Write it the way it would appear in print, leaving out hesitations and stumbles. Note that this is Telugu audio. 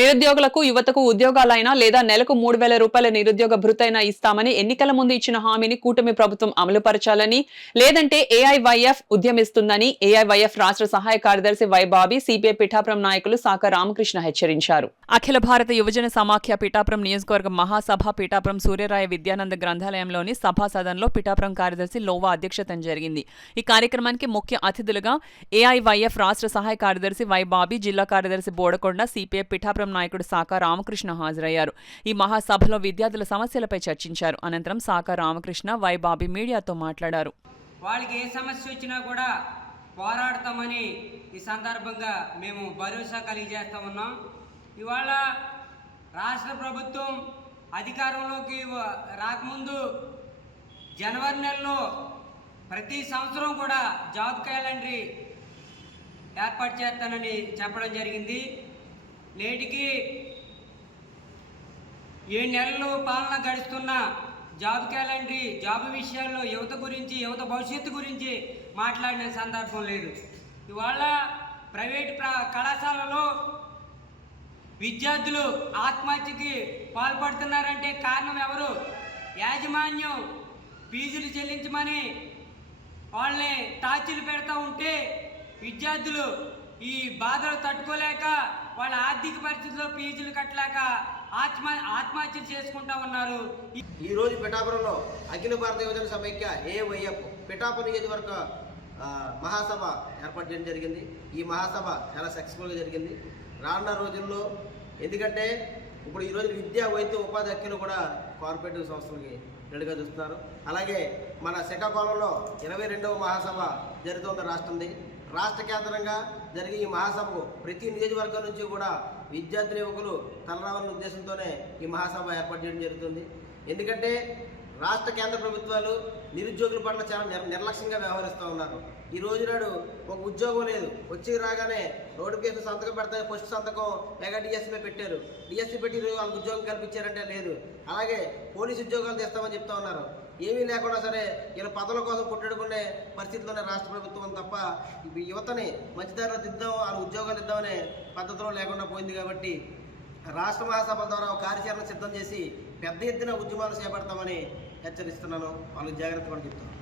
నిరుద్యోగులకు యువతకు ఉద్యోగాలైనా లేదా నెలకు 3,000 రూపాయల నిరుద్యోగ భృతైనా ఇస్తామని ఎన్నికల ముందు ఇచ్చిన హామీని కూటమి ప్రభుత్వం అమలుపరచాలని, లేదంటే ఏఐవైఎఫ్ ఉద్యమిస్తుందని ఏఐవైఎఫ్ రాష్ట్ర సహాయ కార్యదర్శి వైబాబీ, సిపిఐ పిఠాపురం నాయకులు సాక రామకృష్ణ హెచ్చరించారు. అఖిల భారత యువజన సమాఖ్య పిఠాపురం నియోజకవర్గ మహాసభ పిఠాపురం సూర్యరాయ విద్యానంద గ్రంథాలయంలోని సభా సదన్లో పిఠాపురం కార్యదర్శి లోవా అధ్యక్షతన జరిగింది. ఈ కార్యక్రమానికి ముఖ్య అతిథులుగా ఏఐవైఎఫ్ రాష్ట్ర సహాయ కార్యదర్శి వైబాబీ, జిల్లా కార్యదర్శి బోడకొండ, సిపిఐ పిఠాపురం నాయకుడు సాక రామకృష్ణ హాజరయ్యారు. ఈ మహాసభలో విద్యార్థుల సమస్యలపై చర్చించారు. అనంతరం సాక రామకృష్ణ, వైబాబీ మీడియాతో మాట్లాడారు. వాళ్ళకి ఏ సమస్య వచ్చినా కూడా పోరాడతామని ఈ సందర్భంగా మేము భరోసా కలిగజేస్తా ఉన్నాం. ఇవాళ రాష్ట్ర ప్రభుత్వం అధికారంలోకి రాకముందు జనవరి నెలలో ప్రతి సంవత్సరం కూడా జాబ్ క్యాలెండరీ ఏర్పాటు చేస్తానని చెప్పడం జరిగింది. నేటికి 7 నెలలు పాలన గడుస్తున్న జాబ్ క్యాలెండరీ, జాబ్ విషయాల్లో యువత గురించి, యువత భవిష్యత్తు గురించి మాట్లాడిన సందర్భం లేదు. ఇవాళ ప్రైవేట్ కళాశాలలో విద్యార్థులు ఆత్మహత్యకి పాల్పడుతున్నారంటే కారణం ఎవరు? యాజమాన్యం ఫీజులు చెల్లించమని వాళ్ళని టార్చీలు పెడతా ఉంటే విద్యార్థులు ఈ బాధలు తట్టుకోలేక వాళ్ళ ఆర్థిక పరిస్థితుల్లో ఫీజులు కట్టలేక ఆత్మహత్యలు చేసుకుంటా ఉన్నారు. ఈరోజు పిఠాపురంలో అఖిల భారత యువజన సమైక్య ఏఐవైఎఫ్ పిఠాపురం నియోజకవర్గ మహాసభ ఏర్పాటు చేయడం జరిగింది. ఈ మహాసభ చాలా సక్సెస్ఫుల్గా జరిగింది. రానున్న రోజుల్లో ఎందుకంటే ఇప్పుడు ఈరోజు విద్యా, వైద్య, ఉపాధి హక్కులు కూడా కార్పొరేటివ్ సంస్థలకి రెడీగా చూస్తున్నారు. అలాగే మన శ్రీకాకుళంలో 22వ మహాసభ జరుగుతున్న రాష్ట్ర కేంద్రంగా జరిగే ఈ మహాసభకు ప్రతి నియోజకవర్గం నుంచి కూడా విద్యార్థుల యువకులు తలరావాలనే ఉద్దేశంతోనే ఈ మహాసభ ఏర్పాటు చేయడం జరుగుతుంది. ఎందుకంటే రాష్ట్ర కేంద్ర ప్రభుత్వాలు నిరుద్యోగుల పట్ల చాలా నిర్లక్ష్యంగా వ్యవహరిస్తూ ఉన్నారు. ఈ రోజు నాడు ఒక ఉద్యోగం లేదు, వచ్చి రాగానే నోటిఫికేషన్ సంతకం పెడతాయి, ఫస్ట్ సంతకం మెగా డిఎస్సీ పెట్టారు. డిఎస్సీ పెట్టి వాళ్ళకి ఉద్యోగం కల్పించారంటే లేదు. అలాగే పోలీసు ఉద్యోగాలు తెస్తామని చెప్తా ఉన్నారు. ఏమీ లేకుండా సరే ఇలా పదవుల కోసం కొట్టుకునే పరిస్థితిలోనే రాష్ట్ర ప్రభుత్వం తప్ప యువతని మంచిదారిలో దిద్దాం, వాళ్ళ ఉద్యోగాలు ఇద్దామనే పద్ధతిలో లేకుండా పోయింది. కాబట్టి రాష్ట్ర మహాసభ ద్వారా ఒక కార్యాచరణ సిద్ధం చేసి పెద్ద ఎత్తున ఉద్యమాలు చేపడతామని హెచ్చరిస్తున్నాను. వాళ్ళకి జాగ్రత్త కూడా చెప్తాను.